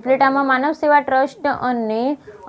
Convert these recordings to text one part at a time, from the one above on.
ઉપલેટામાં માનવ સેવા ટ્રસ્ટ અને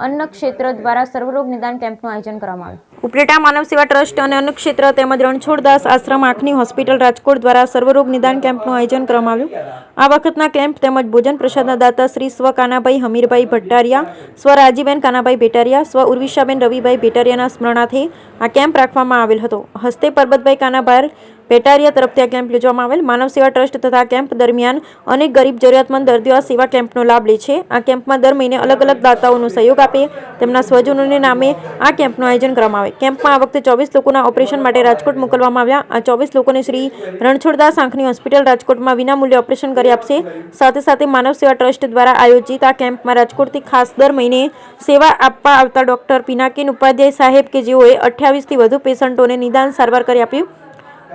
અન્ન ક્ષેત્ર દ્વારા સર્વરોગ નિદાન કેમ્પનું આયોજન કરવામાં આવ્યું. ઉપલેટા માનવ સેવા ટ્રસ્ટ અને અન્ન ક્ષેત્ર તેમજ રણછોડદાસ આશ્રમ આંખની હોસ્પિટલ રાજકોટ દ્વારા સર્વરોગ નિદાન કેમ્પનું આયોજન કરવામાં આવ્યું. આ વખતના કેમ્પ તેમજ ભોજન પ્રસાદના દાતા શ્રી સ્વ કાનાભાઈ હમીરભાઈ ભટ્ટારિયા, સ્વ રાજીબેન કાનાભાઈ ભેટારિયા, સ્વ ઉર્વિશાબેન રવિભાઈ ભેટારિયાના સ્મરણાર્થે આ કેમ્પ રાખવામાં આવેલ હતો. હસ્તે પરબતભાઈ કાનાભાઈ ભેટારિયા તરફથી આ કેમ્પ યોજવામાં આવેલ. માનવ સેવા ટ્રસ્ટ તથા કેમ્પ દરમિયાન અનેક ગરીબ જરૂરિયાતમંદ દર્દીઓ આ સેવા કેમ્પનો લાભ લે છે. આ કેમ્પમાં દર મહિને અલગ અલગ દાતાઓનો સહયોગ આપે તેમના સ્વજનોને નામે આ કેમ્પનું આયોજન કરવામાં આવે. કેમ્પમાં આ વખતે 24 લોકોના ઓપરેશન માટે રાજકોટ મોકલવામાં આવ્યા. આ 24 લોકોને શ્રી રણછોડદાસ આંખની હોસ્પિટલ રાજકોટમાં વિનામૂલ્યે ઓપરેશન કરી આપશે. સાથે સાથે માનવ સેવા ટ્રસ્ટ દ્વારા આયોજિત આ કેમ્પમાં રાજકોટથી ખાસ દર મહિને સેવા આપવા આવતા ડોક્ટર પિનાકીન ઉપાધ્યાય સાહેબ કે જેઓએ 28થી વધુ પેશન્ટોને નિદાન સારવાર કરી આપ્યું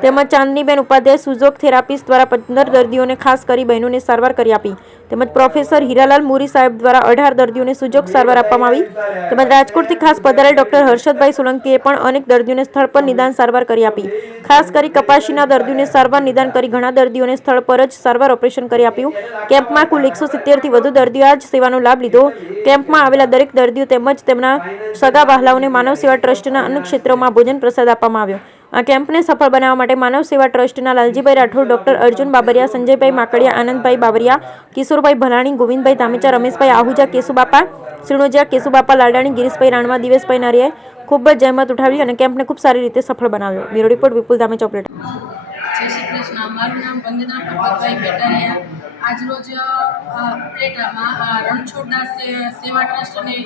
તેમજ ચાંદનીબેન ઉપાધ્યાય સુઝોક થેરાપિસ્ટ દ્વારા 15 દર્દીઓને ખાસ કરી બહેનોને સારવાર કરી આપી તેમજ પ્રોફેસર હીરાલાલ મુરી સાહેબ દ્વારા 18 દર્દીઓને સુજોગ સારવાર આપવામાં આવી તેમજ રાજકોટથી ખાસ પધારેલ ડોક્ટર હર્ષદભાઈ સોલંકીએ પણ અનેક દર્દીઓને સ્થળ પર નિદાન સારવાર કરી આપી. ખાસ કરી કપાશીના દર્દીઓને સારવાર નિદાન કરી ઘણા દર્દીઓને સ્થળ પર જ સારવાર ઓપરેશન કરી આપ્યું. કેમ્પમાં કુલ 170થી વધુ દર્દીઓ આ જ સેવાનો લાભ લીધો. કેમ્પમાં આવેલા દરેક દર્દીઓ તેમજ તેમના સગા વહાલાઓને માનવ સેવા ટ્રસ્ટના અન્ન ક્ષેત્રમાં ભોજન પ્રસાદ આપવામાં આવ્યો. આ કેમ્પને સફળ બનાવવા માટે માનવ સેવા ટ્રસ્ટના લાલજીભાઈ રાઠોડ, ડોક્ટર અર્જુન બાબરિયા, સંજયભાઈ માકડિયા, આનંદભાઈ બાબરિયા, કિશોરભાઈ ભલાણી, ગોવિંદભાઈ ધામેચા, રમેશભાઈ આહુજા, કેશુબાપા શ્રીણોજીયા, કેશુબાપા લાલડાણી, ગિરીશભાઈ રાણવા, દિવેશભાઈ નારિયાએ ખૂબ જ જહેમત ઉઠાવી અને કેમ્પને ખૂબ સારી રીતે સફળ બનાવ્યો. બ્યુરો રિપોર્ટ વિપુલ ધામેચા, ઉપલેટા. જય શ્રી કૃષ્ણ. મારું નામ વંદના પરબતભાઈ ભેટારિયા. આજરોજ ઉપલેટામાં રણછોડદાસ સેવા ટ્રસ્ટ અને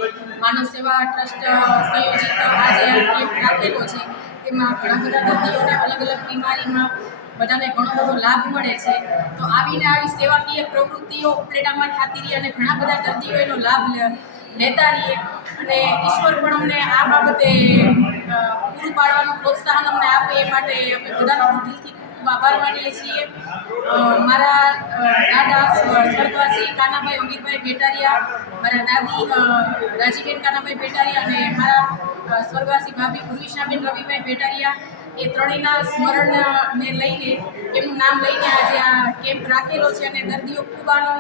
માનવ સેવા ટ્રસ્ટ સંયોજિત આજે કેમ્પ રાખેલો છે. તેમાં ઘણા બધા દર્દીઓને અલગ અલગ બીમારીમાં બધાને ઘણો બધો લાભ મળે છે. તો આવીને આવી સેવાકીય પ્રવૃત્તિઓ ઉપલેટામાં થતી રહી અને ઘણા બધા દર્દીઓ એનો લાભ લેતા રહીએ અને ઈશ્વર પણ અમને આ બાબતે પૂરું પાડવાનું પ્રોત્સાહન અમને આપે એ માટે અમે બધાનો દિલથી ખૂબ આભાર માનીએ છીએ. મારા દાદા સ્વર્ગવાસી કાનાભાઈ હમીરભાઈ ભેટારિયા, મારા દાદી રાજીબેન કાનાભાઈ ભેટારિયા અને મારા સ્વર્ગવાસી ભાભી ઉર્વિશાબેન રવિભાઈ ભેટારિયા એ ત્રણેયના સ્મરણને લઈને એમનું નામ લઈને આજે આ કેમ્પ રાખેલો છે અને દર્દીઓ ખૂબ આનો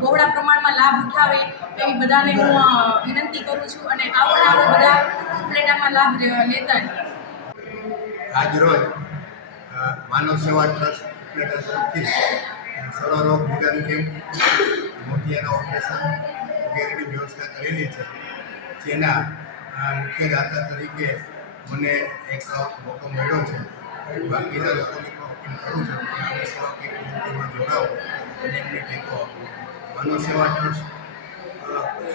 બહોળા પ્રમાણમાં લાભ ઉઠાવે એવી બધાને હું વિનંતી કરું છું અને આવો બધા ઉપલેટામાં લાભ લેતા રહીએ. આજરોજ માનવ સેવા ટ્રસ્ટ ઉપલેટા તરફથી સર્વરોગ નિદાન કેમ્પ, મોતિયાના ઓપરેશન વગેરેની વ્યવસ્થા કરેલી છે. જેના મુખ્ય દાતા તરીકે મને એક મોકો મળ્યો છે. બાકીના લોકોને પણ અપીલ કરું છું કે આવી સેવા કેમ્પમાં જોડાઓ અને એમને ટેકો આપો. માનવ સેવા ટ્રસ્ટ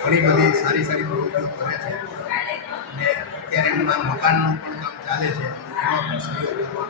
ઘણી બધી સારી પ્રવૃત્તિઓ કરે છે અને અત્યારે એમના મકાનનું પણ કામ ચાલે છે. એમાં પણ સહયોગ કરવા